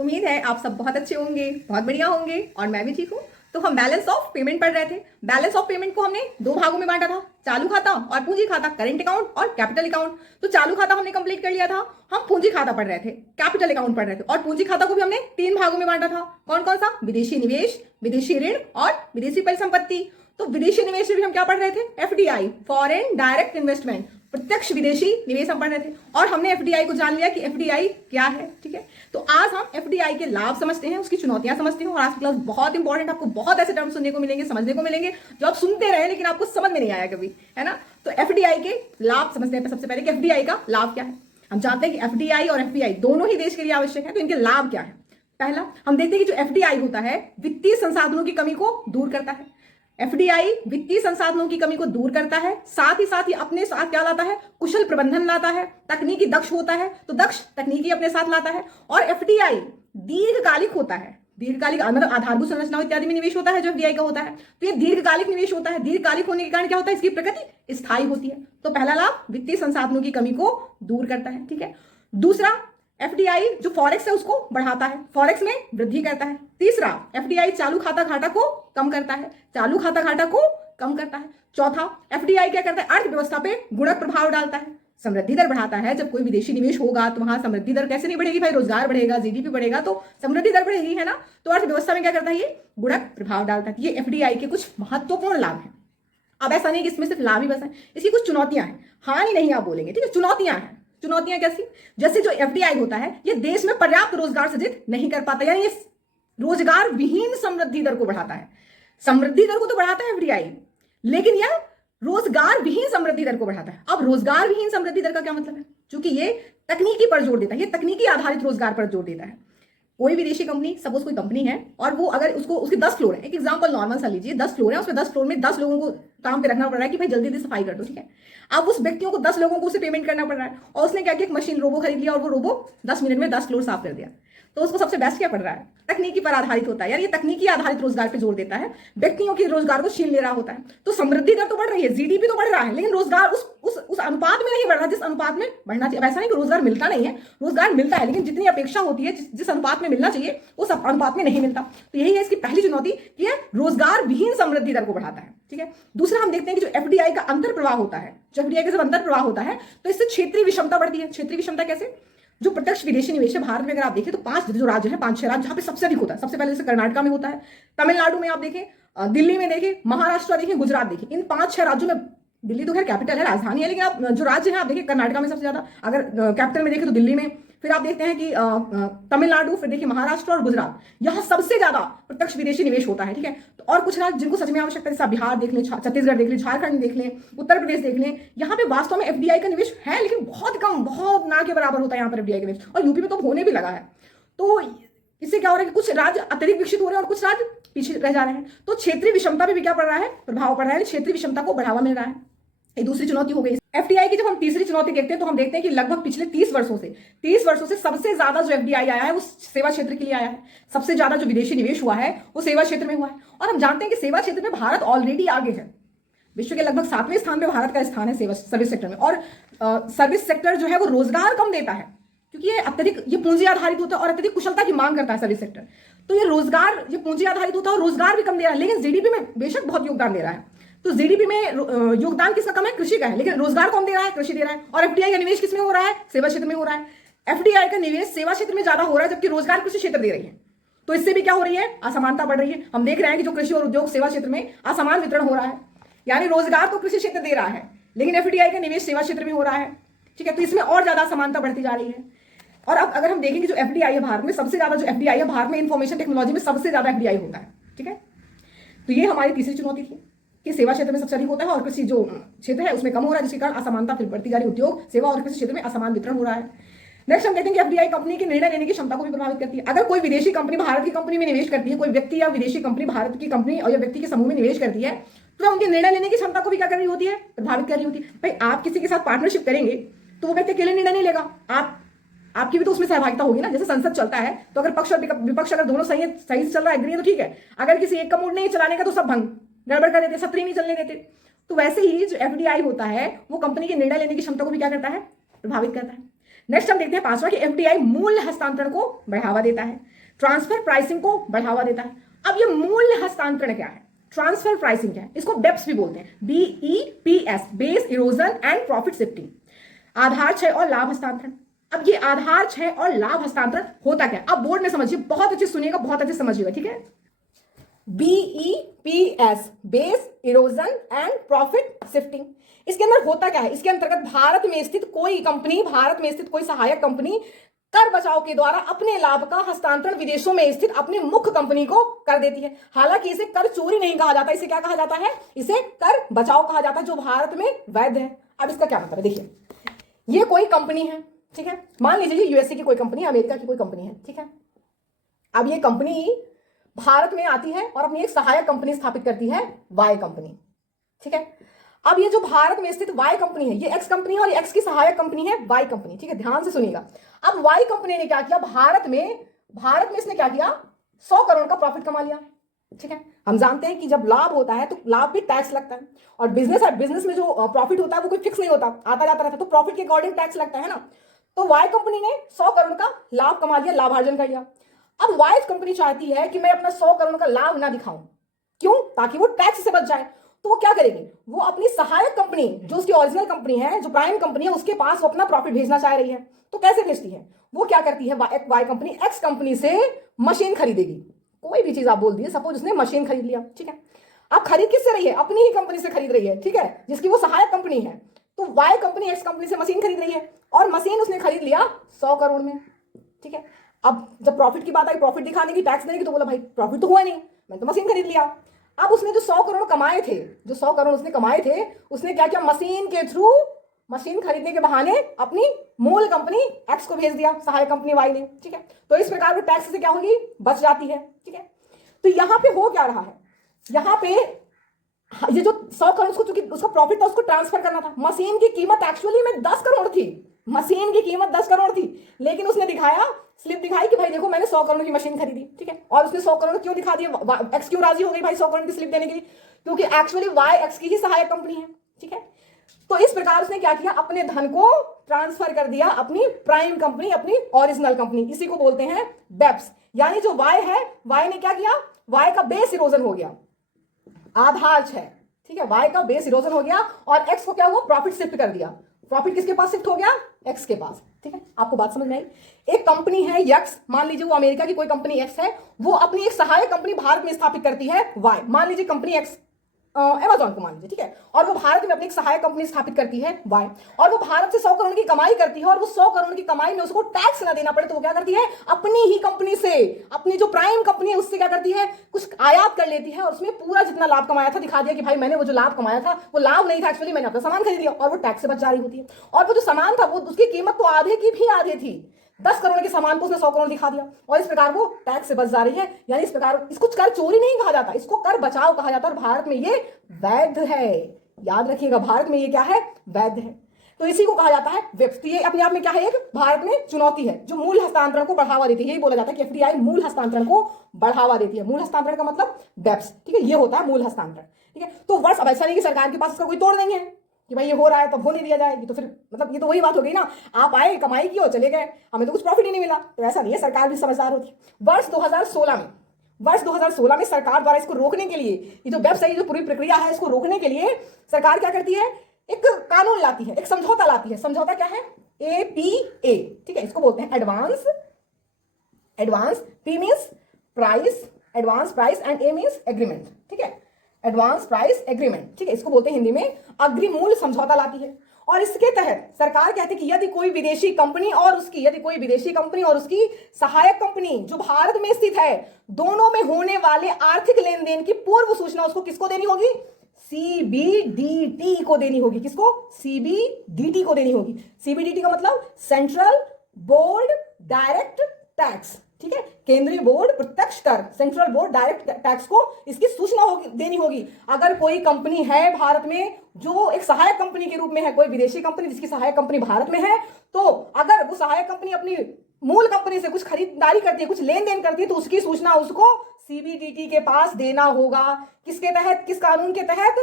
उम्मीद है आप सब बहुत अच्छे होंगे, बहुत बढ़िया होंगे और मैं भी ठीक हूँ। तो हम बैलेंस ऑफ पेमेंट पढ़ रहे थे। बैलेंस ऑफ पेमेंट को हमने दो भागों में बांटा था, चालू खाता और पूंजी खाता, करेंट अकाउंट और कैपिटल अकाउंट। तो चालू खाता हमने कंप्लीट कर लिया था, हम पूंजी खाता पढ़ रहे थे, कैपिटल अकाउंट पढ़ रहे थे। और पूंजी खाता को भी हमने तीन भागों में बांटा था। कौन कौन सा? विदेशी निवेश, विदेशी ऋण और विदेशी परिसंपत्ति। तो विदेशी निवेश में भी हम क्या पढ़ रहे थे? एफडीआई, फॉरेन डायरेक्ट इन्वेस्टमेंट, प्रत्यक्ष विदेशी निवेश हम पढ़ रहे थे। और हमने एफडीआई को जान लिया कि एफडीआई क्या है। ठीक है, तो आज हम एफडीआई के लाभ समझते हैं, उसकी चुनौतियां समझते हैं। और आज की क्लास बहुत इंपॉर्टेंट, आपको बहुत ऐसे टर्म सुनने को मिलेंगे, समझने को मिलेंगे जो आप सुनते रहे लेकिन आपको समझ में नहीं आया कभी, है ना। तो एफडीआई के लाभ समझते हैं सबसे पहले कि एफडीआई का लाभ क्या है। हम जानते हैं कि एफडीआई और एफपीआई दोनों ही देश के लिए आवश्यक है, तो इनके लाभ क्या है। पहला, हम देखते हैं कि जो एफडीआई होता है वित्तीय संसाधनों की कमी को दूर करता है। एफडीआई वित्तीय संसाधनों की कमी को दूर करता है, साथ ही अपने साथ क्या लाता है? कुशल प्रबंधन लाता है, तकनीकी दक्ष होता है तो दक्ष तकनीकी अपने साथ लाता है। और एफडीआई दीर्घकालिक होता है, दीर्घकालिक मतलब आधारभूत संरचनाओं इत्यादि में निवेश होता है जो एफडीआई का होता है। तो ये दीर्घकालिक निवेश होता है। दीर्घकालिक होने के कारण क्या होता है? इसकी प्रकृति स्थायी होती है। तो पहला लाभ, वित्तीय संसाधनों की कमी को दूर करता है। ठीक है, दूसरा, एफडीआई जो फॉरेक्स है उसको बढ़ाता है, फॉरेक्स में वृद्धि करता है। तीसरा, एफडीआई चालू खाता घाटा को कम करता है, चालू खाता घाटा को कम करता है। चौथा, एफडीआई क्या करता है? अर्थव्यवस्था पे गुणक प्रभाव डालता है, समृद्धि दर बढ़ाता है। जब कोई विदेशी निवेश होगा तो वहां समृद्धि दर कैसे नहीं बढ़ेगी भाई? रोजगार बढ़ेगा, जीडीपी बढ़ेगा तो समृद्धि दर बढ़ेगी, है ना। तो अर्थव्यवस्था में क्या करता है? ये गुणक प्रभाव डालता है। ये एफडीआई के कुछ महत्वपूर्ण लाभ है। अब ऐसा नहीं कि इसमें सिर्फ लाभ ही बस है, इसकी कुछ चुनौतियां हैं। हानि नहीं आप बोलेंगे, ठीक है, चुनौतियां हैं। चुनौतियां कैसी? जैसे जो एफडीआई होता है ये देश में पर्याप्त रोजगार सृजित नहीं कर पाता, यानी ये रोजगार विहीन समृद्धि दर को बढ़ाता है। समृद्धि दर को तो बढ़ाता है एफडीआई, लेकिन यह रोजगार विहीन समृद्धि दर को बढ़ाता है। अब रोजगार विहीन समृद्धि दर का क्या मतलब है? क्योंकि ये तकनीकी पर जोर देता है, ये तकनीकी आधारित रोजगार पर जोर देता है। कोई विदेशी कंपनी, सपोज कोई कंपनी है और वो अगर उसको उसके 10 फ्लोर है, एक एग्जांपल नॉर्मल सा लीजिए, 10 फ्लोर है, उसमें 10 फ्लोर में 10 लोगों को काम पे रखना पड़ रहा है कि भाई जल्दी जल्दी सफाई कर दो। ठीक है, अब उस व्यक्तियों को 10 लोगों को उसे पेमेंट करना पड़ रहा है और उसने क्या किया? एक मशीन रोबो खरीद लिया और वो रोबो 10 मिनट में 10 फ्लोर साफ कर दिया। तो उसको सबसे बेस्ट क्या पड़ रहा है? तकनीकी पर आधारित होता है, यार ये तकनीकी आधारित रोजगार पे जोर देता है, व्यक्तियों के रोजगार को छीन ले रहा होता है। तो समृद्धि दर तो बढ़ रही है, जीडीपी तो बढ़ रहा है, लेकिन रोजगार उस अनुपात में नहीं बढ़ रहा जिस अनुपात में बढ़ना चाहिए। ऐसा नहीं कि रोजगार मिलता नहीं है, रोजगार मिलता है, लेकिन जितनी अपेक्षा होती है, जिस अनुपात में मिलना चाहिए उस अनुपात में नहीं मिलता। तो यही है इसकी पहली चुनौती कि यह रोजगार विहीन समृद्धि दर को बढ़ाता है। ठीक है, दूसरा, हम देखते हैं कि जो एफडीआई का अंतर प्रवाह होता है, जो एफडीआई का जब अंतर प्रवाह होता है तो इससे क्षेत्रीय विषमता बढ़ती है। क्षेत्रीय विषमता कैसे? जो प्रत्यक्ष विदेशी निवेश है भारत में अगर आप देखें तो 5 जो राज्य है, 5-6 राज्य जहां पे सबसे अधिक होता है। सबसे पहले जैसे कर्नाटका में होता है, तमिलनाडु में आप देखें, दिल्ली में देखें, महाराष्ट्र देखें, गुजरात देखें, इन 5-6 राज्यों में, दिल्ली तो खैर कैपिटल है, राजधानी है, लेकिन आप जो राज्य है आप देखिए कर्नाटका में सबसे ज्यादा, अगर कैपिटल में देखें तो दिल्ली में, फिर आप देखते हैं कि तमिलनाडु, फिर देखिए महाराष्ट्र और गुजरात, यहां सबसे ज्यादा प्रत्यक्ष विदेशी निवेश होता है। ठीक है, तो और कुछ राज्य जिनको सच में आवश्यकता है, जैसा बिहार देख लें, छत्तीसगढ़ देख लें, झारखंड देख लें, उत्तर प्रदेश देख लें, यहाँ पे वास्तव में एफडीआई का निवेश है लेकिन बहुत कम, बहुत ना के बराबर होता है यहाँ पर एफडीआई का निवेश। और यूपी में तो होने भी लगा है। तो इससे क्या हो रहा है कि कुछ राज्य अत्यधिक विकसित हो रहे हैं और कुछ राज्य पीछे रह जा रहे हैं। तो क्षेत्रीय विषमता पे भी क्या पड़ रहा है? प्रभाव पड़ रहा है, क्षेत्रीय विषमता को बढ़ावा मिल रहा है। ये दूसरी चुनौती हो गई। एफडीआई की जब हम तीसरी चुनौती देखते हैं तो हम देखते हैं कि लगभग पिछले 30 वर्षों से सबसे ज्यादा जो एफडीआई आया है वो सेवा क्षेत्र के लिए आया है। सबसे ज्यादा जो विदेशी निवेश हुआ है वो सेवा क्षेत्र में हुआ है। और हम जानते हैं कि सेवा क्षेत्र में भारत ऑलरेडी आगे है, विश्व के लगभग 7वें स्थान पे भारत का स्थान है सर्विस सेक्टर में। और सर्विस सेक्टर जो है वो रोजगार कम देता है क्योंकि ये अत्यधिक, ये पूंजी आधारित होता है और अत्यधिक कुशलता की मांग करता है सर्विस सेक्टर। तो ये रोजगार, ये पूंजी आधारित होता है और रोजगार भी कम दे रहा है, लेकिन जीडीपी में बेशक बहुत योगदान दे रहा है। तो जीडीपी में योगदान किसका कम है? कृषि का है, लेकिन रोजगार कौन दे रहा है? कृषि दे रहा है। और एफडीआई का निवेश किसमें हो रहा है? सेवा क्षेत्र में हो रहा है। एफडीआई का निवेश सेवा क्षेत्र में ज्यादा हो रहा है जबकि रोजगार कृषि क्षेत्र दे रही है। तो इससे भी क्या हो रही है? असमानता बढ़ रही है। हम देख रहे हैं कि जो कृषि और उद्योग सेवा क्षेत्र में असमान वितरण हो रहा है, यानी रोजगार तो कृषि क्षेत्र दे रहा है लेकिन एफडीआई का निवेश सेवा क्षेत्र में हो रहा है। ठीक है, तो इसमें और ज्यादा असमानता बढ़ती जा रही है। और अब अगर हम देखें कि जो एफडीआई है भारत में, सबसे ज्यादा जो एफडीआई है भारत में इंफॉर्मेशन टेक्नोलॉजी में सबसे ज्यादा एफडीआई होता है। ठीक है, तो ये हमारी तीसरी चुनौती थी कि सेवा क्षेत्र में सबसे अधिक होता है और कृषि जो क्षेत्र है उसमें कम हो रहा है, जिसके कारण असमानता फिर बढ़ती जा रही है। उद्योग, सेवा और कृषि क्षेत्र में असमान वितरण हो रहा है। नेक्स्ट हम देखते हैं कि एफडीआई कंपनी की निर्णय लेने की क्षमता को भी प्रभावित करती है। अगर कोई विदेशी कंपनी भारत की कंपनी में निवेश करती है, कोई व्यक्ति या विदेशी कंपनी भारत की कंपनी और या व्यक्ति के समूह में निवेश करती है, तो उनके निर्णय लेने की क्षमता को भी क्या कर रही होती है? प्रभावित कर रही होती है। भाई आप किसी के साथ पार्टनरशिप करेंगे तो वो व्यक्ति अकेले निर्णय नहीं लेगा, आपकी भी तो उसमें सहभागिता होगी ना। जैसे संसद चलता है तो अगर पक्ष और विपक्ष अगर दोनों सही से चल रहा है, एग्री है, तो ठीक है। अगर किसी एक का मूड नहीं चलाने का तो सब भंग गड़बड़ कर देते, सत्र ही नहीं चलने देते। तो वैसे ही जो एफडीआई होता है वो कंपनी के निर्णय लेने की क्षमता को भी क्या करता है? प्रभावित करता है। नेक्स्ट हम देखते हैं पांचवा कि एफडीआई मूल्य हस्तांतरण को बढ़ावा देता है, ट्रांसफर प्राइसिंग को बढ़ावा देता है। अब ये मूल्य हस्तांतरण क्या है, ट्रांसफर प्राइसिंग क्या है, इसको बेप्स भी बोलते हैं, BEPS, base erosion and profit shifting, आधार क्षय और लाभ हस्तांतरण। अब ये आधार क्षय और लाभ हस्तांतरण होता क्या है, अब बोर्ड में समझिए, बहुत अच्छे सुनिएगा, बहुत अच्छे समझिएगा, ठीक है। BEPS, base erosion and profit shifting, इसके अंदर होता क्या है, इसके अंतर्गत भारत में स्थित कोई कंपनी, भारत में स्थित कोई सहायक कंपनी कर बचाव के द्वारा अपने लाभ का हस्तांतरण विदेशों में स्थित अपनी मुख्य कंपनी को कर देती है। हालांकि इसे कर चोरी नहीं कहा जाता, इसे क्या कहा जाता है, इसे कर बचाव कहा जाता है, जो भारत में वैध है। अब इसका क्या मतलब है, देखिए, ये कोई कंपनी है, ठीक है, मान लीजिए ये यूएसए की कोई कंपनी, अमेरिका की कोई कंपनी है, ठीक है। अब ये कंपनी भारत में आती है और अपनी एक सहायक कंपनी स्थापित करती है, वाई कंपनी, ठीक है। अब ये जो भारत में स्थित वाई कंपनी है, ये एक्स कंपनी है और एक्स की सहायक कंपनी है वाई कंपनी, ठीक है, ध्यान से सुनिएगा। अब वाई कंपनी ने क्या किया, भारत में इसने क्या किया, 100 करोड़ का प्रॉफिट कमा लिया, ठीक है। हम जानते हैं कि जब लाभ होता है तो लाभ भी टैक्स लगता है, और बिजनेस में जो प्रॉफिट होता है वो कोई फिक्स नहीं होता, आता जाता रहता है, तो प्रॉफिट के अकॉर्डिंग टैक्स लगता है ना। तो वाई कंपनी ने 100 करोड़ का लाभ कमा लिया, लाभार्जन कर लिया। अब वाई कंपनी चाहती है कि मैं अपना 100 करोड़ का लाभ ना दिखाऊं, क्यों, ताकि वो टैक्स से बच जाए। तो वो क्या करेगी, वो अपनी सहायक कंपनी, जो उसकी ओरिजिनल कंपनी है, जो प्राइम कंपनी है, उसके पास वो अपना प्रॉफिट भेजना चाह रही है। तो कैसे भेजती है, वो क्या करती है, वाई कंपनी एक्स कंपनी से मशीन खरीदेगी, कोई भी चीज आप बोल दिए, सपोज उसने मशीन खरीद लिया, ठीक है। अब खरीद किससे रही है, अपनी ही कंपनी से खरीद रही है, ठीक है, जिसकी वो सहायक कंपनी है। तो वाई कंपनी एक्स कंपनी से मशीन खरीद रही है, और मशीन उसने खरीद लिया 100 करोड़ में, ठीक है। अब जब प्रॉफिट की बात आई, प्रॉफिट दिखाने की, टैक्स देने की, तो बोला भाई प्रॉफिट तो हुआ नहीं, मैं तो मशीन खरीद लिया। अब उसने जो 100 करोड़ कमाए थे, जो 100 करोड़ उसने कमाए थे, उसने क्या किया, मशीन के थ्रू, मशीन खरीदने के बहाने अपनी मूल कंपनी एक्स को भेज दिया, सहायक कंपनी वाई ने, ठीक है। तो इस प्रकार वो टैक्स से क्या होगी, बच जाती है, ठीक है। तो यहां पे हो क्या रहा है, यहां पे ये जो 100 करोड़ उसको, चूंकि उसका प्रॉफिट था, उसको ट्रांसफर करना था। मशीन की कीमत एक्चुअली में 10 करोड़ थी, मशीन की कीमत 10 करोड़ थी, लेकिन उसने दिखाया, स्लिप दिखाई कि भाई देखो मैंने 100 करोड़ की मशीन खरीदी, ठीक है। और उसने 100 करोड़ क्यों दिखा दिया, एक्स क्यों राजी हो गई भाई 100 करोड़ की स्लिप देने के लिए, क्योंकि एक्चुअली वाई एक्स की ही सहायक कंपनी है, ठीक है। तो इस प्रकार उसने क्या किया, अपने धन को ट्रांसफर कर दिया अपनी प्राइम कंपनी, अपनी ओरिजिनल कंपनी, इसी को बोलते हैं बेप्स। यानी जो वाई है, वाई ने क्या किया, वाई का बेस इरोजन हो गया, आधार है, ठीक है, वाई का बेस इरोजन हो गया, और एक्स को क्या हुआ, प्रॉफिट शिफ्ट कर दिया। प्रॉफिट किसके पास शिफ्ट हो गया, एक्स के पास, ठीक है। आपको बात समझ में आई, एक कंपनी है एक्स, मान लीजिए वो अमेरिका की कोई कंपनी एक्स है, वो अपनी एक सहायक कंपनी भारत में स्थापित करती है वाई, मान लीजिए कंपनी एक्स अमेजॉन को मान लीजिए, ठीक है, और वो भारत में अपनी एक सहायक कंपनी स्थापित करती है वाई, और वो भारत से 100 करोड़ की कमाई करती है, और वो 100 करोड़ की कमाई में उसको टैक्स ना देना पड़े, तो वो क्या करती है, अपनी ही कंपनी से, अपनी जो प्राइम कंपनी है उससे क्या करती है, कुछ आयात कर लेती है, और उसमें पूरा जितना लाभ कमाया था दिखा दिया कि भाई मैंने वो जो लाभ कमाया था वो लाभ नहीं था, एक्चुअली मैंने अपना सामान खरीद लिया, और वो टैक्स से बच जा रही होती है। और वो जो सामान था, वो उसकी कीमत तो आधे की भी आधे थी, 10 करोड़ के सामान को उसने 100 करोड़ दिखा दिया, और इस प्रकार वो टैक्स से बच जा रही है। यानी इस प्रकार इसको कर चोरी नहीं कहा जाता, इसको कर बचाव कहा जाता है, और भारत में ये वैध है, याद रखिएगा, भारत में ये क्या है, वैध है। तो इसी को कहा जाता है वेप्स। तो ये अपने आप में क्या है, एक भारत में चुनौती है जो मूल हस्तांतरण को बढ़ावा देती है। यही बोला जाता है कि एफडीआई मूल हस्तांतरण को बढ़ावा देती है। मूल हस्तांतरण का मतलब वेप्स, ठीक है, ये होता है मूल हस्तांतरण, ठीक है। तो वर्ष, अब ऐसा नहीं कि सरकार के पास इसका कोई तोड़ नहीं है कि भाई ये हो रहा है तब होने दिया जाएगी, तो फिर मतलब ये तो वही बात हो गई ना, आप आए, कमाई की और चले गए, हमें तो कुछ प्रॉफिट ही नहीं मिला। तो ऐसा नहीं है, सरकार भी समझदार होती है। वर्ष 2016 में सरकार द्वारा इसको रोकने के लिए, ये जो वेबसाइट जो पूरी प्रक्रिया है, इसको रोकने के लिए सरकार क्या करती है, एक कानून लाती है, एक समझौता लाती है। समझौता क्या है, APA, ठीक है, इसको बोलते हैं advance, P means price, advance price, and A means agreement, ठीक है, एडवांस प्राइस एग्रीमेंट, ठीक है, इसको बोलते हैं हिंदी में अग्रिम मूल्य समझौता लाती है। और इसके तहत सरकार कहती है कि यदि कोई विदेशी कंपनी और उसकी सहायक कंपनी जो भारत में स्थित है, दोनों में होने वाले आर्थिक लेन देन की पूर्व सूचना उसको किसको देनी होगी, CBDT को देनी होगी। किसको, CBDT को देनी होगी। CBDT का मतलब सेंट्रल बोर्ड डायरेक्ट टैक्स, ठीक है, केंद्रीय बोर्ड प्रत्यक्ष कर, सेंट्रल बोर्ड डायरेक्ट टैक्स को इसकी सूचना देनी होगी। अगर कोई कंपनी है भारत में जो एक सहायक कंपनी के रूप में है, कोई विदेशी कंपनी जिसकी सहायक कंपनी भारत में है, तो अगर वो सहायक कंपनी अपनी मूल कंपनी से कुछ खरीदारी करती है, कुछ लेन देन करती है, तो उसकी सूचना उसको CBDT के पास देना होगा। किसके तहत, किस कानून के तहत,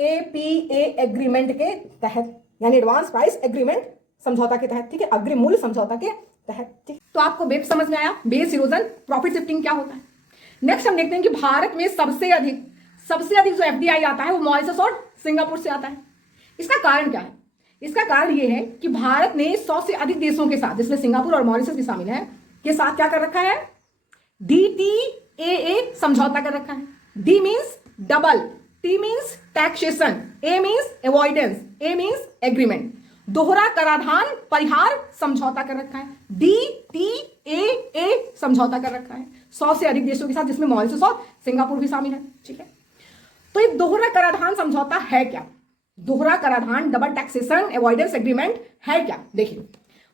APA एग्रीमेंट के तहत, यानी एडवांस प्राइस एग्रीमेंट समझौता के तहत, ठीक है, अग्रिमूल्य समझौता के तहत, ठीक। तो आपको बेस समझ में आया, बेस इरोजन, प्रॉफिट शिफ्टिंग क्या होता है। नेक्स्ट हम देखते हैं कि भारत में सबसे अधिक जो एफडीआई आता है वो मॉरिशस और सिंगापुर से आता है। इसका कारण क्या है? इसका कारण ये है कि भारत ने 100 से अधिक देशों के साथ, जिसमें सिंगापुर और मॉरिशस भी शामिल है, के साथ क्या कर रखा है? DTAA समझौता कर रखा है। D means double, T means taxation, A means avoidance, A means agreement, दोहरा कराधान परिहार समझौता कर रखा है। DTAA समझौता कर रखा है 100 से अधिक देशों के साथ, जिसमें मॉरिशस और सिंगापुर भी शामिल है, ठीक है। तो ये दोहरा कराधान समझौता है क्या? दोहरा कराधान, डबल टैक्सेशन अवॉइडेंस एग्रीमेंट है क्या? देखिए,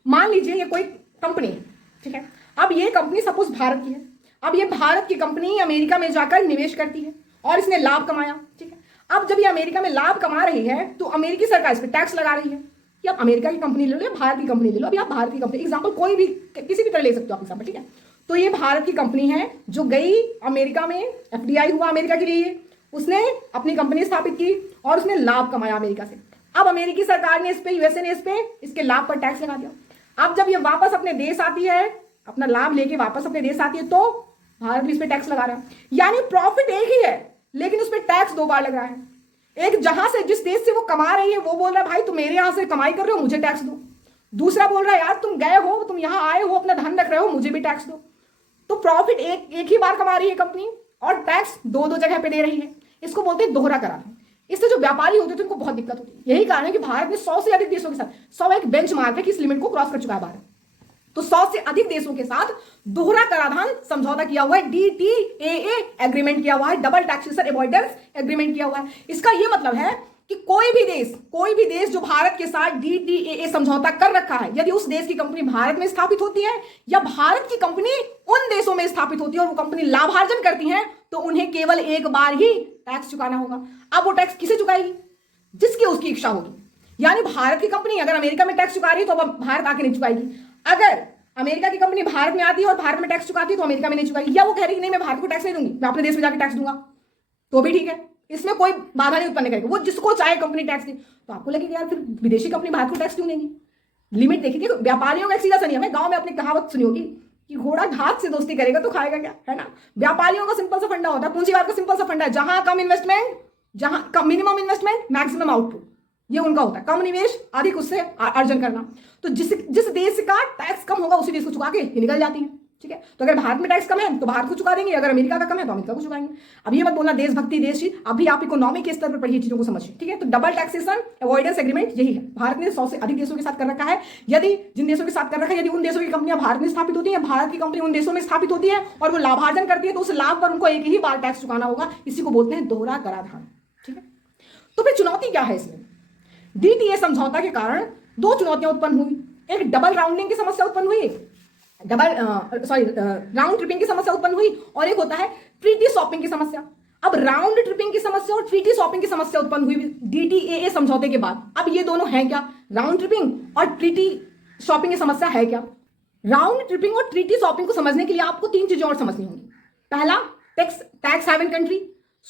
मान लीजिए ये कोई कंपनी है, ठीक है। अब ये कंपनी सपोज भारत की है। अब ये भारत की कंपनी अमेरिका में जाकर निवेश करती है और इसने लाभ कमाया, ठीक है। अब जब ये अमेरिका में लाभ कमा रही है तो अमेरिकी सरकार इस पर टैक्स लगा रही है कि आप अमेरिका की कंपनी ले लो या भारत की कंपनी ले लो। अभी आप भारत की कंपनी, एग्जाम्पल कोई भी किसी भी तरह ले सकते हो आप एग्जाम्पल, ठीक है। तो ये भारत की कंपनी है जो गई अमेरिका में, एफडीआई हुआ अमेरिका के लिए, उसने अपनी कंपनी स्थापित की और उसने लाभ कमाया अमेरिका से। अब अमेरिकी सरकार ने इस पे, यूएसए ने इस पे, इसके लाभ पर टैक्स लगा दिया। अब जब ये वापस अपने देश आती है, अपना लाभ लेके वापस अपने देश आती है, तो भारत भी इस पे टैक्स लगा रहा है। यानी प्रॉफिट एक ही है लेकिन उस पर टैक्स 2 बार लग रहा है। एक जहां से, जिस देश से वो कमा रही है, वो बोल रहा है भाई तुम मेरे यहां से कमाई कर रहे हो, मुझे टैक्स दो। दूसरा बोल रहा है यार तुम गए हो, तुम यहां आए हो, अपना धन रख रहे हो, मुझे भी टैक्स दो। तो प्रॉफिट एक ही बार कमा रही है कंपनी और टैक्स दो जगह पे दे रही है। इसको बोलते हैं दोहरा कराधान। इससे जो व्यापारी होते थे उनको बहुत दिक्कत होती है। यही कारण है कि भारत में 100 से अधिक देशों के साथ, 100 एक बेंचमार्क है कि इस लिमिट को क्रॉस कर चुका है भारत। तो 100 से अधिक देशों के साथ दोहरा कराधान समझौता किया हुआ है, DTAA एग्रीमेंट किया हुआ है, डबल टैक्सेशन अवॉइडेंस एग्रीमेंट किया हुआ है। इसका यह मतलब है कि कोई भी देश जो भारत के साथ DTAA समझौता कर रखा है, यदि उस देश की कंपनी भारत में स्थापित होती है या भारत की कंपनी उन देशों में स्थापित होती है और वो कंपनी लाभार्जन करती है, तो उन्हें केवल एक बार ही टैक्स चुकाना होगा। अब वो टैक्स किसे चुकाएगी? जिसकी उसकी इच्छा होगी। यानी भारत की कंपनी अगर अमेरिका में टैक्स चुका रही है तो अब भारत आके नहीं चुकाएगी। अगर अमेरिका की कंपनी भारत में आती है और भारत में टैक्स चुकाती है तो अमेरिका में नहीं चुकाएगी। या वो कह रही है नहीं मैं भारत को टैक्स नहीं दूंगी, मैं अपने देश में जाकर टैक्स दूंगा, तो भी ठीक है, इसमें कोई बाधा नहीं उत्पन्न करेगी। वो जिसको चाहे कंपनी टैक्स दे। तो आपको लगेगा यार फिर विदेशी कंपनी भारत को टैक्स क्यों देंगी? लिमिट देखिए। व्यापारियों का एक सीधा सा नियम है, गांव में आपने कहावत सुनी होगी कि घोड़ा घास से दोस्ती करेगा तो खाएगा क्या, है ना। व्यापारियों का सिंपल सा फंडा होता है, पूंजीवाद का सिंपल सा फंडा है, जहां कम इन्वेस्टमेंट, जहां कम मिनिमम इन्वेस्टमेंट मैक्सिमम आउटपुट, ये उनका होता है। कम निवेश अधिक उससे अर्जन करना। तो जिस देश का टैक्स कम होगा उसी देश को चुका के ये निकल जाती है, ठीक है। तो अगर भारत में टैक्स कम है तो भारत को चुका देंगे, अगर अमेरिका का कम है तो अमेरिका को चुकाएंगे। अब ये मत बोलना देशभक्ति देश, अभी आप इकोनॉमी के स्तर पर पढ़िए, चीजों को समझिए, ठीक है। तो डबल टैक्सेशन अवॉइडेंस एग्रीमेंट यही है, भारत ने 100 से अधिक देशों के साथ कर रखा है। यदि जिन देशों के साथ कर रखा है, यदि उन देशों की कंपनियां भारत में स्थापित होती है, भारत की कंपनी उन देशों में स्थापित होती है और वो लाभार्जन करती है, तो उस लाभ पर उनको एक ही बार टैक्स चुकाना होगा। इसी को बोलते हैं दोहरा कराधान, ठीक है। तो फिर चुनौती क्या है इसमें? DTA समझौता के कारण 2 चुनौतियां उत्पन्न हुई। एक डबल राउंडिंग की समस्या उत्पन्न हुई, राउंड ट्रिपिंग की समस्या उत्पन्न हुई, और एक होता है ट्रीटी शॉपिंग की समस्या। अब राउंड ट्रिपिंग की समस्या और ट्रीटी शॉपिंग की समस्या उत्पन्न हुई DTAA समझौते के बाद। अब ये दोनों हैं क्या? राउंड ट्रिपिंग और ट्रीटी शॉपिंग की समस्या है क्या? राउंड ट्रिपिंग और ट्रीटी शॉपिंग को समझने के लिए आपको 3 चीजें और समझनी होंगी। पहला, टैक्स हैवन कंट्री,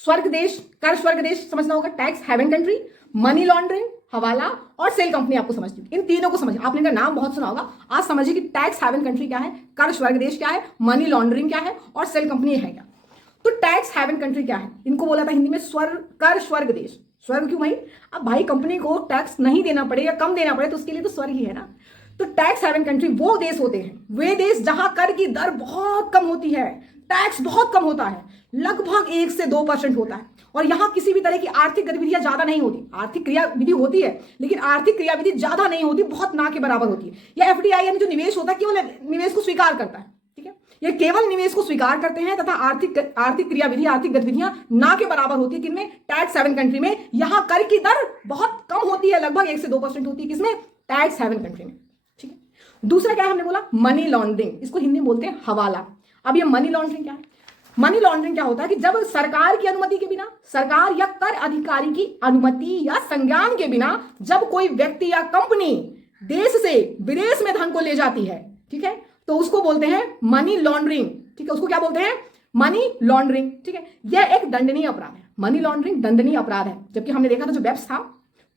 स्वर्ग देश, कर स्वर्ग देश समझना होगा। Tax haven country, money laundering, hawala और सेल कंपनी आपको समझनी होगी। इन तीनों को समझिए। आपने इनका नाम बहुत सुना होगा, आज समझिए कि टैक्स हैवन कंट्री क्या है, कर स्वर्ग देश क्या है, मनी लॉन्ड्रिंग क्या है और सेल कंपनी है क्या। तो टैक्स हैवन कंट्री क्या है? इनको बोला था हिंदी में कर स्वर्ग देश। स्वर्ग क्यों भाई? अब भाई कंपनी को टैक्स नहीं देना पड़े या कम देना पड़े तो उसके लिए तो स्वर्ग ही है ना। तो टैक्स हैवन कंट्री वो देश होते हैं, वे देश जहां कर की दर बहुत कम होती है, टैक्स बहुत कम होता है, लगभग 1 से 2% होता है, और यहां किसी भी तरह की आर्थिक गतिविधियां ज्यादा नहीं होती। आर्थिक क्रियाविधि होती है लेकिन आर्थिक क्रियाविधि ज्यादा नहीं होती, बहुत ना के बराबर होती है। या एफडीआई यानी जो निवेश होता है केवल निवेश को स्वीकार करता है, ठीक है। ये केवल निवेश को स्वीकार करते हैं तथा आर्थिक क्रियाविधि, आर्थिक गतिविधियां ना के बराबर होती है। किनमें? टैक्स हैवन कंट्री में। यहां कर की दर बहुत कम होती है, लगभग 1 से 2% होती है। किसमें? टैक्स हैवन कंट्री में, ठीक है। दूसरा क्या है? हमने बोला मनी लॉन्ड्रिंग, इसको हिंदी में बोलते हैं हवाला। अब ये मनी लॉन्ड्रिंग क्या है? मनी लॉन्ड्रिंग क्या होता है कि जब सरकार की अनुमति के बिना, सरकार या कर अधिकारी की अनुमति या संज्ञान के बिना जब कोई व्यक्ति या कंपनी देश से विदेश में धन को ले जाती है, ठीक है, तो उसको बोलते हैं मनी लॉन्ड्रिंग, ठीक है। उसको क्या बोलते हैं? मनी लॉन्ड्रिंग, ठीक है। यह एक दंडनीय अपराध है। मनी लॉन्ड्रिंग दंडनीय अपराध है, जबकि हमने देखा था जो वेब्स था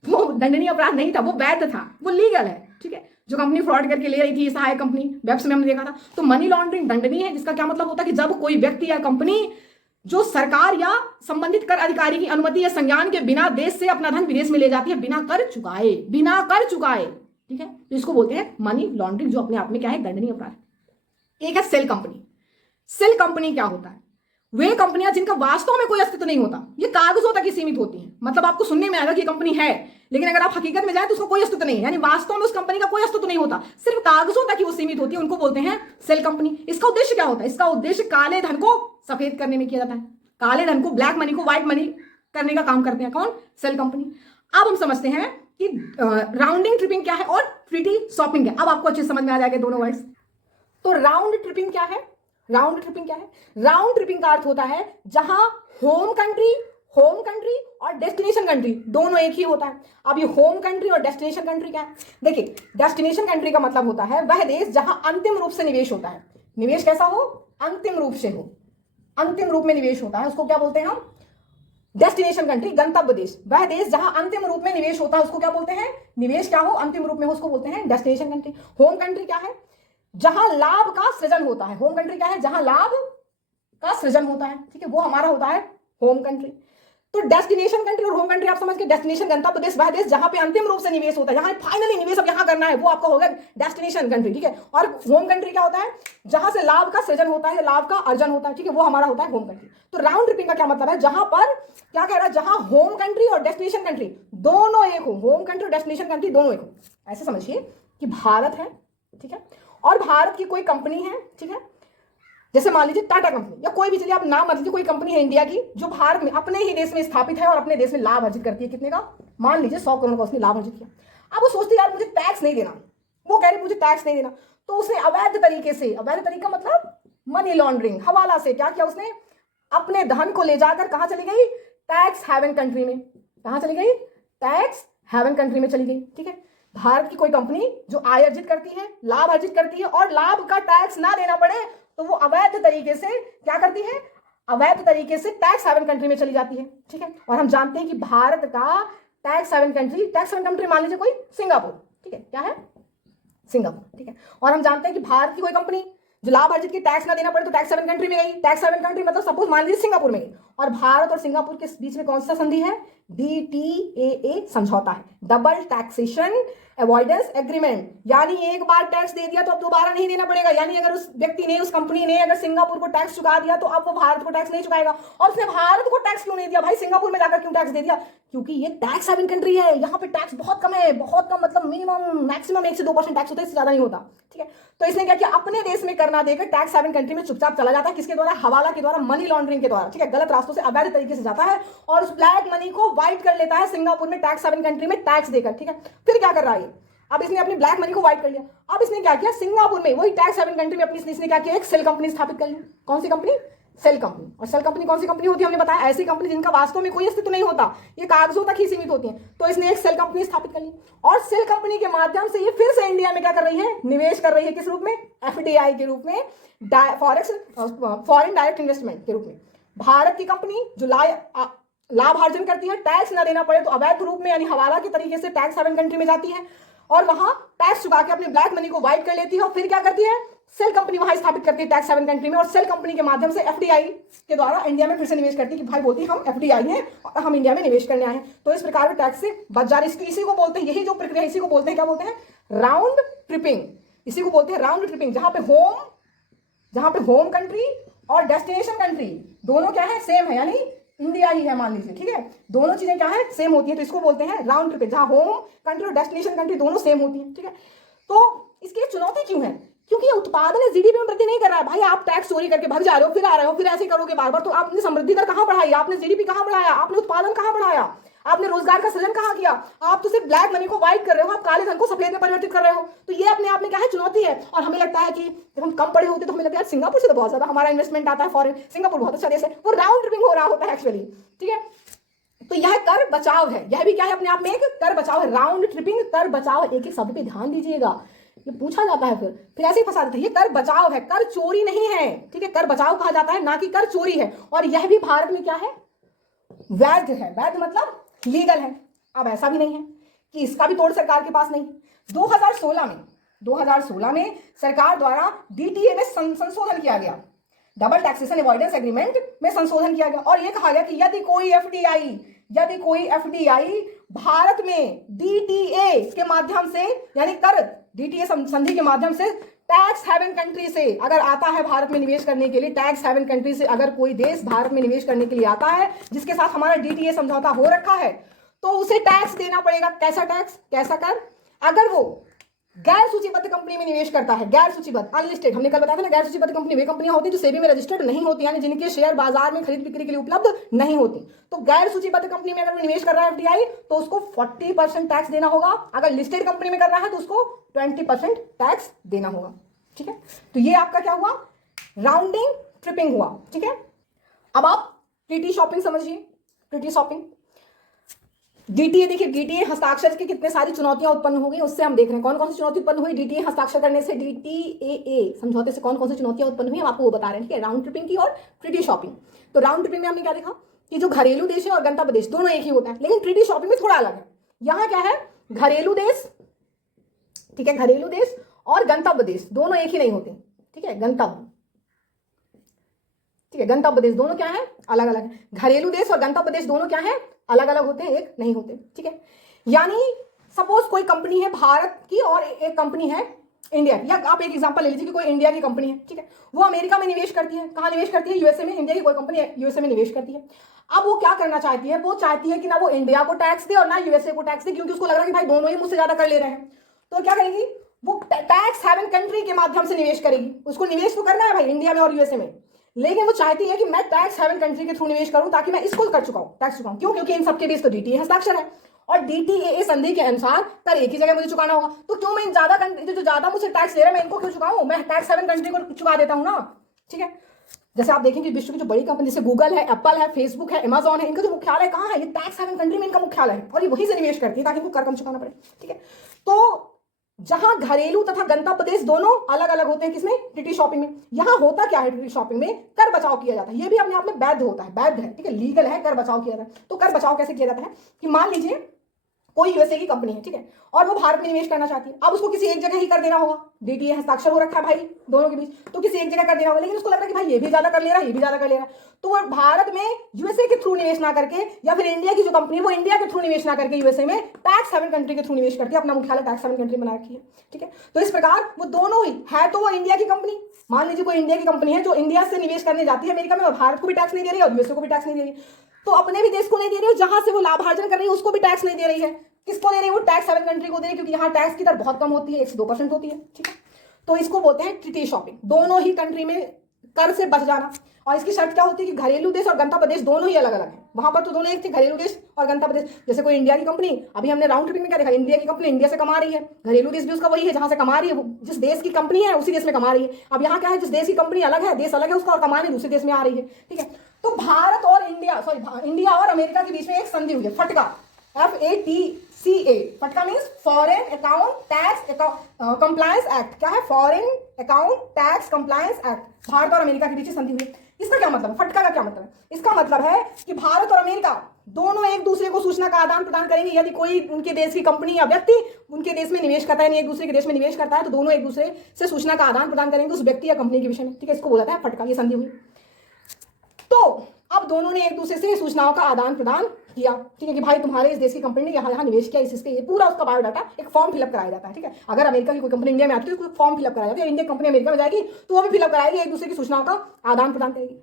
वो दंडनीय अपराध नहीं था, वो वैध था, वो लीगल है, ठीक है। जो कंपनी फ्रॉड करके ले रही थी सहायक कंपनी, वेब्स में हमने देखा था। तो मनी लॉन्ड्रिंग दंडनीय है, जिसका क्या मतलब होता है कि जब कोई व्यक्ति या कंपनी जो सरकार या संबंधित कर अधिकारी की अनुमति या संज्ञान के बिना देश से अपना धन विदेश में ले जाती है बिना कर चुकाए, ठीक है, तो इसको बोलते हैं मनी लॉन्ड्रिंग, जो अपने आप में क्या है, दंडनीय अपराध। एक है सेल कंपनी। सेल कंपनी क्या होता है? वे कंपनियां जिनका वास्तव में कोई अस्तित्व नहीं होता, ये कागजों तक ही सीमित होती हैं। मतलब आपको सुनने में आएगा कि कंपनी है, लेकिन अगर आप हकीकत में जाए तो उसका कोई अस्तित्व नहीं है, यानी वास्तव में उस कंपनी का कोई अस्तित्व नहीं होता, सिर्फ कागजों तक ही वो सीमित होती है, उनको बोलते हैं सेल कंपनी। इसका उद्देश्य क्या होता है? इसका उद्देश्य काले धन को सफेद करने में किया जाता है, काले धन को, ब्लैक मनी को व्हाइट मनी करने का काम करते हैं कौन? Shell company. अब हम समझते हैं कि राउंडिंग ट्रिपिंग क्या है और ट्रीटी शॉपिंग है। अब आपको अच्छे समझ में आ जाएगा दोनों वर्ड्स। तो राउंड ट्रिपिंग क्या है? राउंड ट्रिपिंग क्या है? राउंड ट्रिपिंग का अर्थ होता है जहां होम कंट्री और डेस्टिनेशन कंट्री दोनों एक ही होता है। अब ये होम कंट्री और डेस्टिनेशन कंट्री क्या है? देखिए, डेस्टिनेशन कंट्री का मतलब होता है वह देश जहां अंतिम रूप से निवेश होता है। निवेश कैसा हो? अंतिम रूप से हो, अंतिम रूप में निवेश होता है, उसको क्या बोलते हैं हम? डेस्टिनेशन कंट्री, गंतव्य देश। वह देश जहां अंतिम रूप में निवेश होता है उसको क्या बोलते हैं? निवेश क्या हो, अंतिम रूप में हो, उसको बोलते हैं डेस्टिनेशन कंट्री। होम कंट्री क्या है? जहां लाभ का सृजन होता है। होम कंट्री क्या है? जहां लाभ का सृजन होता है, ठीक है, वो हमारा होता है होम कंट्री। तो डेस्टिनेशन कंट्री और होम कंट्री आप समझ के, डेस्टिनेशन गंतव्य देश, वह देश जहां पे अंतिम रूप से निवेश होता है, जहां फाइनली निवेश अब यहां करना है, वो आपका होगा डेस्टिनेशन कंट्री, ठीक है। और होम कंट्री क्या होता है? जहां से लाभ का सृजन होता है, लाभ का अर्जन होता है, ठीक है, वो हमारा होता है होम कंट्री। तो राउंड ट्रिपिंग का क्या मतलब है? जहां पर क्या कह रहा है? जहां होम कंट्री और डेस्टिनेशन कंट्री दोनों एक हो, होम कंट्री और डेस्टिनेशन कंट्री दोनों एक हो। ऐसे समझिए कि भारत है, ठीक है, और भारत की कोई कंपनी है, ठीक है, जैसे मान लीजिए टाटा कंपनी या कोई भी, चलिए आप नाम मत लीजिए, कोई कंपनी है इंडिया की जो भारत में अपने ही देश में स्थापित है और अपने देश में लाभ अर्जित करती है। कितने का? मान लीजिए 100 करोड़ का उसने लाभ अर्जित किया। अब वो सोचती है यार मुझे टैक्स नहीं देना, वो कह रही मुझे टैक्स नहीं देना, तो उसने अवैध तरीके से, अवैध तरीका मतलब मनी लॉन्ड्रिंग, हवाला से क्या किया उसने? अपने धन को ले जाकर कहां चली गई? टैक्स हेवन कंट्री में। कहां चली गई? टैक्स हेवन कंट्री में चली गई, ठीक है। भारत की कोई कंपनी जो आय अर्जित करती है, लाभ अर्जित करती है और लाभ का टैक्स ना देना पड़े, तो वो अवैध तरीके से क्या करती है? अवैध तरीके से टैक्स हेवन कंट्री में चली जाती है, ठीक है। और हम जानते हैं कि भारत का टैक्स हेवन कंट्री मान लीजिए कोई सिंगापुर, ठीक है, क्या है? सिंगापुर, ठीक है। और हम जानते हैं कि भारत की कोई कंपनी जो लाभ अर्जित की टैक्स ना देना पड़े तो टैक्स हेवन कंट्री में गई। टैक्स हेवन कंट्री मतलब सपोज मान लीजिए सिंगापुर में गई, और भारत और सिंगापुर के बीच में कौन सा संधि है? DTAA समझौता है, डबल टैक्सेशन अवॉइडेंस एग्रीमेंट। यानी एक बार टैक्स दे दिया तो अब दोबारा नहीं देना पड़ेगा। यानी अगर उस व्यक्ति ने, उस कंपनी ने अगर सिंगापुर को टैक्स चुका दिया तो अब वो भारत को टैक्स नहीं चुकाएगा। और उसने भारत को टैक्स क्यों नहीं दिया भाई? सिंगापुर में जाकर क्यों टैक्स दे दिया? क्योंकि ये टैक्स हेवन कंट्री है, यहाँ पे टैक्स बहुत कम है, बहुत कम मतलब मिनिमम मैक्सिमम 1 से 2% टैक्स होता है, इससे ज्यादा नहीं होता, ठीक है। तो इसने क्या किया? अपने देश में करना देकर टैक्स हेवन कंट्री में चुपचाप चला जाता है। किसके द्वारा? हवाला के द्वारा, मनी लॉन्ड्रिंग के द्वारा, ठीक है, गलत रास्तों से अवैध तरीके से जाता है और उस ब्लैक मनी को व्हाइट कर लेता है सिंगापुर में टैक्स हेवन कंट्री में टैक्स देकर, ठीक है। फिर क्या कर रहा है? अब इसने अपनी ब्लैक मनी को व्हाइट कर लिया। अब इसने क्या किया? सिंगापुर में वही टैक्स हेवन कंट्री में अपनी इसने क्या किया? एक सेल कंपनी स्थापित कर ली। कौन सी कंपनी? Shell company. और सेल कंपनी कौन सी कंपनी होती है? हमने बताया ऐसी कंपनी जिनका वास्तव में कोई अस्तित्व नहीं होता, ये कागजों तक ही सीमित होती है। तो इसने एक सेल कंपनी स्थापित कर ली और सेल कंपनी के माध्यम से ये फिर से इंडिया में क्या कर रही है? निवेश कर रही है। किस रूप में? FDI के रूप में, फॉरेन डायरेक्ट इन्वेस्टमेंट के रूप में। भारत की कंपनी जो लाभ अर्जन करती है, टैक्स ना देना पड़े तो अवैध रूप में यानी हवाला के तरीके से टैक्स हेवन कंट्री में जाती है और वहां टैक्स चुका के अपने ब्लैक मनी को व्हाइट कर लेती है और फिर क्या करती है? सेल कंपनी वहां स्थापित करती है टैक्स हेवन कंट्री में और सेल कंपनी के माध्यम से FDI के द्वारा इंडिया में फिर से निवेश करती है कि भाई बोलती है हम FDI हैं और हम इंडिया में निवेश करने आए हैं। तो इस प्रकार में टैक्स से बच जा रही। इसी को बोलते हैं, यही जो प्रक्रिया इसी को बोलते हैं, क्या बोलते हैं? Round tripping. इसी को बोलते हैं राउंड ट्रिपिंग, जहां पे होम कंट्री और डेस्टिनेशन कंट्री दोनों क्या है? सेम है, यानी इंडिया ही है मान लीजिए, ठीक है। दोनों चीजें क्या है? सेम होती है। तो इसको बोलते हैं राउंड ट्रिपिंग, जहां होम कंट्री और डेस्टिनेशन कंट्री दोनों सेम होती है, ठीक है। तो इसकी चुनौती क्यों है? क्योंकि ये उत्पादन GDP में वृद्धि नहीं कर रहा है। भाई आप टैक्स चोरी करके भाग जा रहे हो, फिर आ रहे हो, फिर ऐसे करोगे बार बार, तो आपने समृद्धि दर कहां बढ़ाई? आपने GDP कहां बढ़ाया? आपने उत्पादन कहां बढ़ाया? आपने रोजगार का सृजन कहां किया? आप तो सिर्फ ब्लैक मनी को व्हाइट कर रहे हो, आप काले धन को सफेद में परिवर्तित कर रहे हो। तो ये अपने आप में क्या है? चुनौती है। और हमें लगता है कि जब हम कम पढ़े होते तो हमें लगता है सिंगापुर से तो बहुत ज्यादा हमारा इन्वेस्टमेंट आता है फॉरेन, सिंगापुर बहुत अच्छा देश है। वो राउंड ट्रिपिंग हो रहा होता है एक्चुअली, ठीक है। तो यह कर बचाव है, यह भी क्या है? अपने आप में एक कर बचाव है। राउंड ट्रिपिंग, कर बचाव, एक एक शब्द पे ध्यान दीजिएगा, ये पूछा जाता है फिर ऐसे ही फंसा देते हैं। ये कर बचाव है, कर चोरी नहीं है, ठीक है। कर बचाव कहा जाता है, ना कि कर चोरी है। और यह भी भारत में क्या है? वैध है। वैध मतलब लीगल है। अब ऐसा भी नहीं है कि इसका भी तोड़ सरकार के पास नहीं। 2016 में 2016 में सरकार द्वारा डीटीए में संशोधन किया गया, डबल टैक्सेशन अवॉइडेंस एग्रीमेंट में संशोधन किया गया और यह कहा गया कि यदि कोई एफडीआई भारत में डीटीए के माध्यम से, यानी कर डीटीए संधि के माध्यम से टैक्स हेवन कंट्री से अगर आता है भारत में निवेश करने के लिए, टैक्स हेवन कंट्री से अगर कोई देश भारत में निवेश करने के लिए आता है जिसके साथ हमारा डीटीए समझौता हो रखा है, तो उसे टैक्स देना पड़ेगा। कैसा टैक्स, कैसा कर? अगर वो गैर सूचीबद्ध कंपनी में निवेश करता है, गैर सूचीबद्ध अनलिस्टेड, हमने कल बताया था ना, गैर सूचीबद्ध कंपनी वे कंपनियां होती है जो सेबी में रजिस्टर्ड नहीं होती, यानी जिनके शेयर बाजार में खरीद बिक्री के लिए उपलब्ध नहीं होती। तो गैर सूचीबद्ध कंपनी में अगर वो निवेश कर रहा है एफडीआई, तो उसको 40% टैक्स देना होगा। अगर लिस्टेड कंपनी में कर रहा है तो उसको 20% टैक्स देना होगा। ठीक है, तो ये आपका क्या हुआ, राउंडिंग ट्रिपिंग हुआ। ठीक है, अब आप टीटी शॉपिंग समझिए। टीटी शॉपिंग, डीटीए, देखिए डीटीए हस्ताक्षर की कितने सारी चुनौतियां उत्पन्न हो गई, उससे हम देख रहे हैं कौन कौन सी चुनौती उत्पन्न हुई डीटीए हस्ताक्षर करने से, डीटीएए समझौते से कौन कौन सी चुनौतियां उत्पन्न हुई, हम आपको वो बता रहे हैं। ठीक है, राउंड ट्रिपिंग की और ट्रीटी शॉपिंग। तो राउंड ट्रिपिंग में हमने क्या देखा कि जो घरेलू देश है और गंतव्य देश दोनों एक ही होता है, लेकिन ट्रीटी शॉपिंग में थोड़ा अलग है। यहाँ क्या है, घरेलू देश, ठीक है, घरेलू देश और गंतव्य देश दोनों एक ही नहीं होते। ठीक है, गंतव्य, ठीक है, गंतव्य देश दोनों क्या है, अलग अलग है। घरेलू देश और गंतव्य देश दोनों क्या है, अलग अलग होते हैं, एक नहीं होते। ठीक है, यानी सपोज कोई कंपनी है भारत की और एक कंपनी है इंडिया की, या आप एक एग्जांपल ले लीजिए कि कोई इंडिया की कंपनी है। ठीक है, वो अमेरिका में निवेश करती है, कहाँ निवेश करती है, यूएसए में। इंडिया की कोई कंपनी यूएसए में निवेश करती है। अब वो क्या करना चाहती है, वो चाहती है कि ना वो इंडिया को टैक्स दे और ना यूएसए को टैक्स दे, क्योंकि उसको लग रहा है कि भाई दोनों ही मुझसे ज्यादा कर ले रहे हैं। तो क्या करेगी, वो टैक्स हेवन कंट्री के माध्यम से निवेश करेगी। उसको निवेश तो करना है भाई इंडिया में और यूएसए में, लेकिन वो चाहती है कि मैं टैक्स हेवन कंट्री के थ्रू निवेश करूं ताकि मैं इसको कर चुका हूं, टैक्स चुकाऊं। क्यों? क्योंकि इन सबके बीच तो डीटीए हस्ताक्षर है और डीटीए संधि के अनुसार कर एक ही जगह मुझे चुकाना होगा। तो क्यों मैं ज्यादा जो ज्यादा मुझसे टैक्स ले रहा है मैं इनको क्यों चुकाऊं, मैं टैक्स हेवन कंट्री को चुका देता हूं ना। ठीक है, जैसे आप देखेंगे विश्व की जो बड़ी कंपनी जैसे गूगल है, एप्पल है, फेसबुक है, अमेजॉन है, इनका जो मुख्यालय कहाँ है, ये टैक्स हेवन कंट्री में इनका मुख्यालय है और ये वहीं से निवेश करती है ताकि इनको कर कम चुकाना पड़े। ठीक है, तो जहां घरेलू तथा गंतव्य देश दोनों अलग अलग होते हैं, किसमें, टीटी शॉपिंग में। यहां होता क्या है, टीटी शॉपिंग में कर बचाव किया जाता है। ये भी अपने आप में वैध होता है, वैध है, ठीक है, लीगल है, कर बचाव किया जाता है। तो कर बचाव कैसे किया जाता है कि मान लीजिए कोई यूएसए की कंपनी है, ठीक है, और वो भारत में निवेश करना चाहती है। अब उसको किसी एक जगह ही कर देना होगा, डीटीए हस्ताक्षर हो रखा है भाई दोनों के बीच, तो किसी एक जगह कर देना होगा। लेकिन उसको लग रहा है कि भाई ये भी ज्यादा कर ले रहा है, ये भी ज्यादा कर ले रहा है, तो वो भारत में यूएसए के थ्रू निवेश ना करके, या फिर इंडिया की जो कंपनी है वो इंडिया के थ्रू निवेश ना करके यूएसए में टैक्स हेवन कंट्री के थ्रू निवेश करती है, अपना मुख्यालय टैक्स हेवन कंट्री बना रखी है। ठीक है, तो इस प्रकार वो दोनों ही है, तो वो इंडिया की कंपनी, मान लीजिए कोई इंडिया की कंपनी है जो इंडिया से निवेश करने जाती है अमेरिका में और भारत को भी टैक्स नहीं दे रही है और यूएसए को भी टैक्स नहीं दे रही है, तो अपने भी देश को नहीं दे रही है, जहां से वो लाभार्जन कर रही है उसको भी टैक्स नहीं दे रही है। किसको दे रही है, वो टैक्स हेवन कंट्री को दे रही है, क्योंकि यहाँ टैक्स की दर बहुत कम होती है, 1 से 2% होती है। ठीक है, तो इसको बोलते हैं टीटी शॉपिंग, दोनों ही कंट्री में कर से बच जाना। और इसकी शर्त क्या होती है कि घरेलू देश और गंतव्य देश दोनों ही अलग अलग है। वहां पर तो दोनों एक थे, घरेलू देश और गंतव्य देश। जैसे कोई इंडिया की कंपनी, अभी हमने राउंड ट्रिपिंग में क्या देखा, इंडिया की कंपनी इंडिया से कमा रही है, घरेलू देश भी उसका वही है जहां से कमा रही है, जिस देश की कंपनी है उसी देश में कमा रही है। अब यहाँ क्या है, जिस देश की कंपनी अलग है, देश अलग है उसका, और कमाने दूसरे देश में आ रही है। ठीक है, तो भारत और इंडिया और अमेरिका के बीच में एक संधि हुई है, फटका, FATCA, फटका means foreign account tax compliance act. क्या है, foreign account tax compliance act, Bharat और अमेरिका के बीच संधि हुई। इसका क्या मतलब है, फटका का क्या मतलब है? इसका मतलब है कि भारत और अमेरिका दोनों एक दूसरे को सूचना का आदान प्रदान करेंगे। यदि कोई उनके देश की कंपनी या व्यक्ति उनके देश में निवेश करता है, नहीं एक दूसरे के देश में निवेश करता है, तो दोनों एक दूसरे से सूचना का आदान प्रदान करेंगे उस व्यक्ति या कंपनी के विषय में। ठीक है, इसको बोला था फटका, ये संधि हुई। तो अब दोनों ने एक दूसरे से सूचनाओं का आदान प्रदान किया। ठीक है, कि भाई तुम्हारे इस देश की कंपनी ने यहाँ निवेश किया, इसके ये पूरा उसका बायोडाटा एक फॉर्म फिलअप कराया जाता है। ठीक है, अगर अमेरिका की कोई कंपनी इंडिया में आती है तो फॉर्म फिलअप कराया जाता है, इंडिया कंपनी अमेरिका में जाएगी तो वो भी फिलअप कराएगी, एक दूसरे की सूचनाओं का आदान प्रदान करेगी।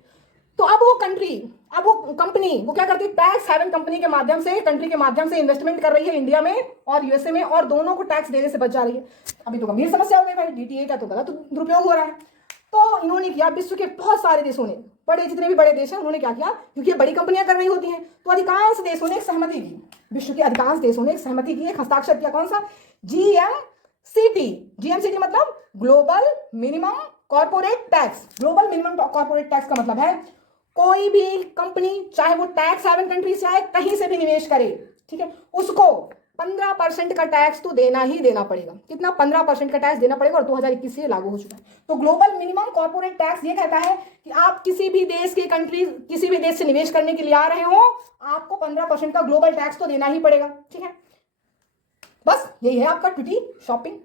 तो अब वो कंपनी वो क्या करती है, टैक्स हेवन कंपनी के माध्यम से, कंट्री के माध्यम से इन्वेस्टमेंट कर रही है इंडिया में और यूएसए में, और दोनों को टैक्स देने से बच जा रही है। अभी तो गंभीर समस्या हो गई भाई, डीटीए का तो गलत दुरुपयोग हो रहा है। तो इन्होंने किया, विश्व के बहुत सारे देशों ने, बड़े जितने भी बड़े देश हैं उन्होंने क्या किया, क्योंकि ये बड़ी कंपनियां कर रही होती हैं, तो अधिकांश देशों ने एक सहमति की, विश्व के अधिकांश देशों ने एक सहमति की, एक हस्ताक्षर किया। कौन सा, GMCT मतलब global minimum corporate tax. Global minimum corporate tax का मतलब है कोई भी कंपनी चाहे वो टैक्स हेवन कंट्री से आए, कहीं से भी निवेश करे, ठीक है, उसको 15% का टैक्स तो देना ही देना पड़ेगा। कितना, 15% का टैक्स देना पड़ेगा, और 2021 से लागू हो चुका है। तो ग्लोबल मिनिमम कॉर्पोरेट टैक्स ये कहता है कि आप किसी भी देश की कंट्री, किसी भी देश से निवेश करने के लिए आ रहे हो, आपको 15% का ग्लोबल टैक्स तो देना ही पड़ेगा। ठीक है, बस यही है आपका टीटी शॉपिंग।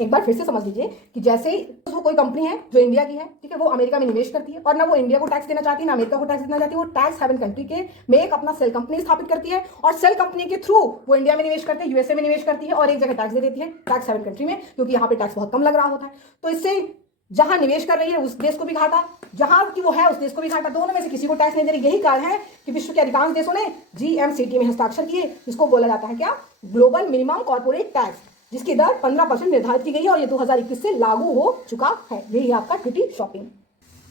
एक बार फिर से समझ लीजिए कि जैसे ही वो कोई कंपनी है जो इंडिया की है, ठीक है, वो अमेरिका में निवेश करती है और ना वो इंडिया को टैक्स देना चाहती है ना अमेरिका को टैक्स देना चाहती है, वो टैक्स हेवन कंट्री के में एक अपना सेल कंपनी स्थापित करती है और सेल कंपनी के थ्रू वो इंडिया में निवेश करते हैं, यूएसए में निवेश करती है और एक जगह टैक्स दे देती है टैक्स हेवन कंट्री में, क्योंकि यहाँ पे टैक्स बहुत कम लग रहा होता है। तो इससे जहां निवेश कर रही है उस देश को भी घाटा, जहां की वो है उस देश को भी घाटा, दोनों में से किसी को टैक्स नहीं दे रही। यही कारण है कि विश्व के अधिकांश देशों ने जीएमसीटी में हस्ताक्षर किए, जिसको बोला जाता है क्या, ग्लोबल मिनिमम कॉर्पोरेट टैक्स, जिसकी दर 15% निर्धारित की गई है और ये 2021 से लागू हो चुका है। यही आपका ट्रिटी शॉपिंग।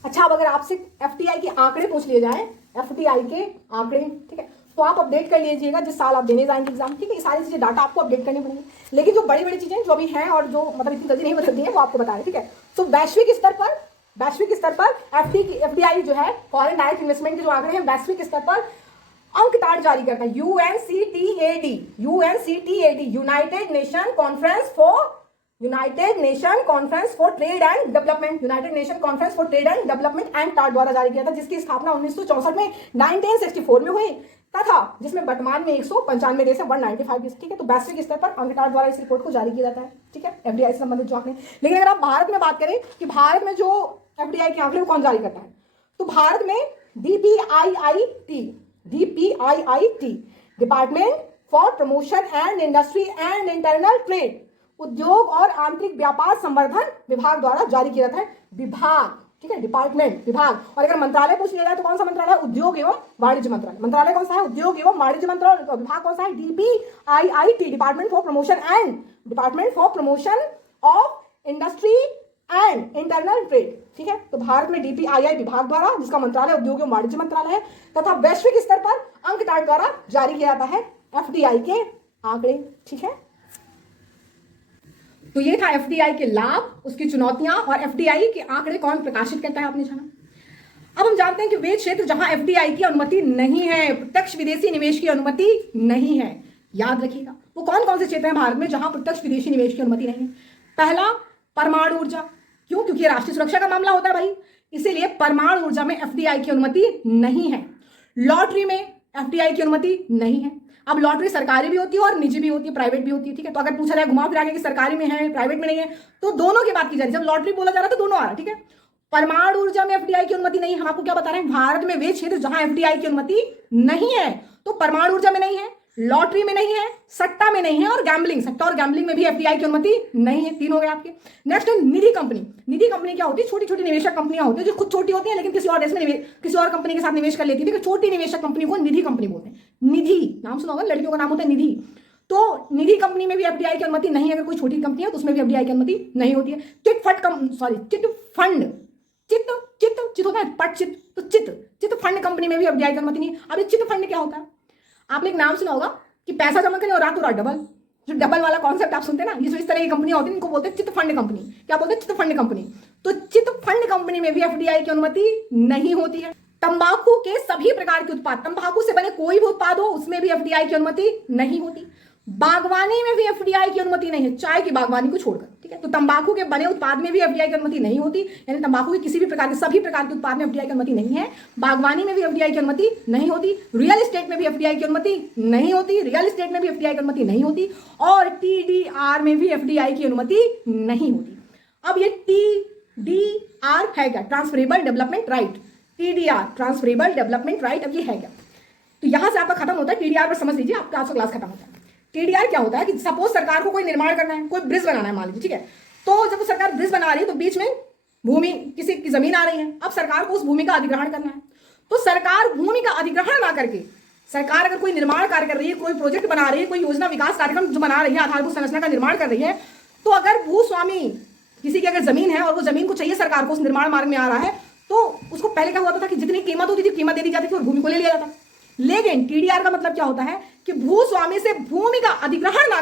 अच्छा, अब अगर आपसे एफटीआई के आंकड़े पूछ लिए जाए, एफटीआई के आंकड़े, ठीक है, तो आप अपडेट कर लीजिएगा जिस साल आप देने जाएंगे एग्जाम, ठीक है। ये सारी चीजें डाटा आपको अपडेट करनी पड़ेगी, लेकिन जो बड़ी बड़ी चीजें जो अभी हैं और जो मतलब इतनी जल्दी नहीं बदलती है वो आपको बता रहे, ठीक है। तो वैश्विक स्तर पर एफडीआई जो है, फॉरेन डायरेक्ट इन्वेस्टमेंट के जो आंकड़े हैं वैश्विक स्तर पर अंकताड़ जारी करता है UNCTAD, United Nation conference for trade and development UNCTAD द्वारा जारी किया था, जिसकी स्थापना 1964 में 1964 में हुई तथा जिसमें वर्तमान में 195 देश है, 195 देश, ठीक है। तो वैश्विक स्तर पर अंकताड़ द्वारा इस रिपोर्ट को जारी किया जाता है, ठीक है, एफडीआई से संबंधित जो आंकड़े। लेकिन अगर आप भारत में बात करें कि भारत में जो एफडीआई के आंकड़े कौन जारी करता है, तो भारत में DPIIT, department for promotion and industry and internal trade, उद्योग और आंतरिक व्यापार संवर्धन विभाग द्वारा जारी किया जाता है। विभाग, ठीक है, डिपार्टमेंट, विभाग। और अगर मंत्रालय पूछ लिया जाए तो कौन सा मंत्रालय है, उद्योग एवं वाणिज्य मंत्रालय। मंत्रालय कौन सा है, उद्योग एवं वाणिज्य मंत्रालय। और विभाग कौन सा है, DPIIT, department for promotion of industry and internal trade, ठीक है। तो भारत में डीपीआईआई विभाग द्वारा, जिसका मंत्रालय उद्योग एवं वाणिज्य मंत्रालय है, तथा वैश्विक स्तर पर अंकताड़ द्वारा जारी किया जाता है एफडीआई के आंकड़े, ठीक है। तो ये था एफडीआई के लाभ, उसकी चुनौतियां और एफडीआई के आंकड़े कौन प्रकाशित करता है, आपने जाना। अब हम जानते हैं कि वे क्षेत्र जहां एफडीआई की अनुमति नहीं है, प्रत्यक्ष विदेशी निवेश की अनुमति नहीं है, याद रखिएगा वो कौन कौन से क्षेत्र हैं भारत में जहां प्रत्यक्ष विदेशी निवेश की अनुमति नहीं है। पहला, परमाणु ऊर्जा। क्यों? क्योंकि राष्ट्रीय सुरक्षा का मामला होता है भाई, इसीलिए परमाणु ऊर्जा में एफडीआई की अनुमति नहीं है। लॉटरी में एफडीआई की अनुमति नहीं है। अब लॉटरी सरकारी भी होती है और निजी भी होती है, प्राइवेट भी होती है, ठीक है। तो अगर पूछा जाए घुमा फिरा के कि सरकारी में है प्राइवेट में नहीं है, तो दोनों की बात की जा रही है। जब लॉटरी बोला जा रहा है तो दोनों आ रहा है, ठीक है। परमाणु ऊर्जा में एफडीआई की अनुमति नहीं है। हम आपको क्या बता रहे हैं, भारत में वे क्षेत्र जहां एफडीआई की अनुमति नहीं है, तो परमाणु ऊर्जा में नहीं है, लॉटरी में नहीं है, सट्टा में नहीं है और गैम्बलिंग, सट्टा और गैम्बलिंग में भी एफडीआई की अनुमति नहीं है। 3 हो गए आपके। नेक्स्ट है निधि कंपनी। निधि कंपनी क्या होती है, छोटी छोटी निवेशक कंपनियां होती है जो खुद छोटी होती है लेकिन किसी और देश में किसी और कंपनी के साथ निवेश कर लेती है। छोटी निवेशक कंपनी को निधि कंपनी बोलते हैं। निधि नाम सुना होगा, लड़कियों का नाम होता है निधि। तो निधि कंपनी में भी एफडीआई की अनुमति नहीं है। अगर कोई छोटी कंपनी है तो उसमें भी एफडीआई की अनुमति नहीं होती है। चिट होता है पट चिट, तो चिट फंड कंपनी में भी एफडीआई की अनुमति नहीं है। अब चिट फंड क्या होता है, आपने एक नाम सुना होगा कि पैसा जमा करें और रातों रात डबल, जो डबल वाला कॉन्सेप्ट आप सुनते हैं ना, ये जो इस तरह की कंपनियां होती हैं इनको बोलते हैं चिट फंड कंपनी। क्या बोलते हैं, चिट फंड कंपनी। तो चिट फंड कंपनी में भी एफडीआई की अनुमति नहीं होती है। तंबाकू के सभी प्रकार के उत्पाद, तंबाकू से बने कोई भी उत्पाद हो उसमें भी एफडीआई की अनुमति नहीं होती। बागवानी में भी एफडीआई की अनुमति नहीं है, चाय की बागवानी को छोड़कर, ठीक है। तो तंबाकू के बने उत्पाद में भी एफडीआई की अनुमति नहीं होती, यानी तंबाकू के किसी भी प्रकार के सभी प्रकार के उत्पाद में एफडीआई की अनुमति नहीं है। बागवानी में भी एफडीआई की अनुमति नहीं होती। रियल एस्टेट में भी एफडीआई की अनुमति नहीं होती, और टीडीआर में भी एफडीआई की अनुमति नहीं होती। अब ये टीडीआर है क्या, transferable development right. TDR transferable development right, अब ये है क्या, तो यहां से आपका खत्म होता है। टीडीआर पर समझ लीजिए, आपका आज क्लास खत्म होता है। टीडीआर क्या होता है कि सपोज सरकार को कोई निर्माण करना है, कोई ब्रिज बनाना है मान लीजिए, ठीक है। तो जब सरकार ब्रिज बना रही है तो बीच में भूमि किसी की जमीन आ रही है, अब सरकार को उस भूमि का अधिग्रहण करना है। तो सरकार भूमि का अधिग्रहण ना करके, सरकार अगर कोई निर्माण कार्य कर रही है, कोई प्रोजेक्ट बना रही है, कोई योजना विकास कार्यक्रम जो बना रही है, आधारभूत संरचना का निर्माण कर रही है, तो अगर भूस्वामी किसी की अगर जमीन है और वो जमीन को चाहिए सरकार को, उस निर्माण मार्ग में आ रहा है, तो उसको पहले क्या होता था कि जितनी कीमत होती थी कीमत दे दी जाती थी और भूमि को ले लिया जाता। लेकिन टीडीआर का मतलब क्या होता है कि भूस्वामी से भूमि का अधिग्रहण ना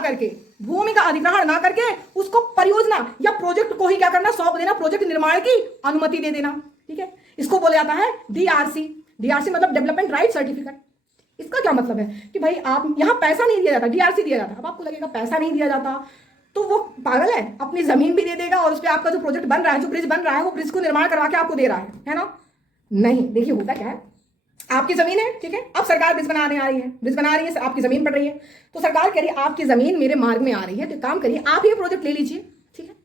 करके उसको परियोजना या प्रोजेक्ट को ही क्या करना, सौंप देना, प्रोजेक्ट निर्माण की अनुमति दे देना, ठीक है। इसको बोला जाता है डीआरसी मतलब डेवलपमेंट राइट सर्टिफिकेट। इसका क्या मतलब है कि भाई आप यहां पैसा नहीं दिया जाता, डीआरसी दिया जाता। अब आपको लगेगा पैसा नहीं दिया जाता तो वो पागल है, अपनी जमीन भी दे देगा और उस पर आपका जो प्रोजेक्ट बन रहा है, जो ब्रिज बन रहा है, वो ब्रिज को निर्माण करवा के आपको दे रहा है ना। नहीं, देखिए होता क्या है, आपकी जमीन है, ठीक है, अब सरकार ब्रिज बना रही है, आपकी जमीन पड़ रही है, तो सरकार कह रही है आपकी जमीन मेरे मार्ग में आ रही है, तो काम करिए आप ये प्रोजेक्ट ले लीजिए, ठीक है।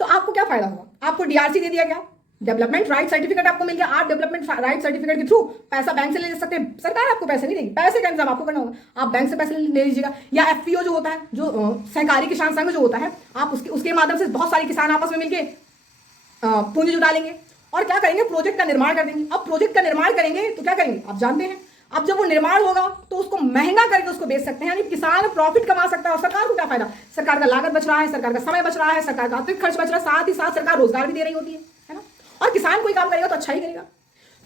तो आपको क्या फायदा होगा? आपको डीआरसी दे दिया गया, डेवलपमेंट राइट सर्टिफिकेट आपको मिल गया, आप डेवलपमेंट राइट सर्टिफिकेट के थ्रू पैसा बैंक से ले सकते हैं, सरकार आपको पैसे नहीं देगी, पैसे का इंतजाम आपको करना होगा, आप बैंक से पैसे ले लीजिएगा, या एफपीओ जो होता है, जो सहकारी किसान संघ जो होता है, आप उसके माध्यम से बहुत सारे किसान आपस में मिलकर पूंजी जुटा लेंगे और क्या करेंगे, प्रोजेक्ट का निर्माण कर देंगे। अब प्रोजेक्ट का निर्माण करेंगे तो क्या करेंगे आप जानते हैं, अब जब वो निर्माण होगा तो उसको महंगा करके उसको बेच सकते हैं, यानी किसान प्रॉफिट कमा सकता है और सरकार को क्या फायदा, सरकार का लागत बच रहा है, सरकार का समय बच रहा है, सरकार का अतिरिक्त खर्च बच रहा है, साथ ही साथ सरकार रोजगार भी दे रही होती है ना। और किसान कोई काम करेगा तो अच्छा ही करेगा।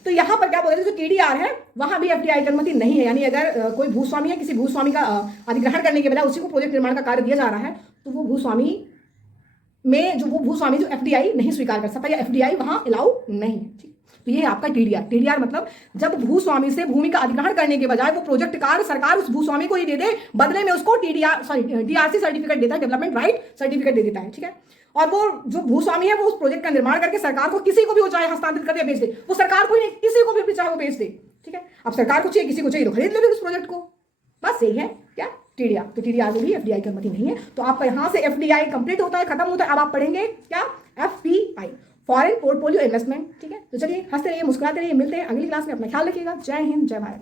तो यहाँ पर क्या बोल रहे थे, जो टीडीआर है वहां भी एफडीआई की अनुमति नहीं है, यानी अगर कोई भूस्वामी है, किसी भूस्वामी का अधिग्रहण करने के बजाय उसी को प्रोजेक्ट निर्माण का कार्य दिया जा रहा है, तो वो भूस्वामी जो एफडीआई नहीं स्वीकार कर सकता, या एफडीआई वहां अलाउ नहीं है। ठीक, तो ये है आपका टीडीआर मतलब जब भूस्वामी से भूमि का अधिग्रहण करने के बजाय वो प्रोजेक्ट कार्य सरकार उस भूस्वामी को ही दे दे, बदले में उसको डीआरसी सर्टिफिकेट देता है, डेवलपमेंट राइट सर्टिफिकेट दे देता है। ठीक है, और वो जो भूस्वामी है वो उस प्रोजेक्ट का निर्माण करके सरकार को किसी को भी वो चाहे हस्तांतरित कर दे, बेच दे, वो सरकार को ही नहीं किसी को भी चाहे वो बेच दे। ठीक है, अब सरकार को चाहिए, किसी को चाहिए तो खरीद ले उस प्रोजेक्ट को, बस यही है क्या टीडीआर। तो टीडीआर में भी एफडीआई की अनुमति नहीं है। तो आपका यहां से एफडीआई कंप्लीट होता है, खत्म होता है। अब आप पढ़ेंगे क्या, एफपीआई, फॉरेन पोर्टफोलियो इन्वेस्टमेंट। ठीक है, तो चलिए हंसते रहिए, मुस्कुराते रहिए, मिलते हैं अगली क्लास में, अपना ख्याल रखिएगा। जय हिंद, जय भारत।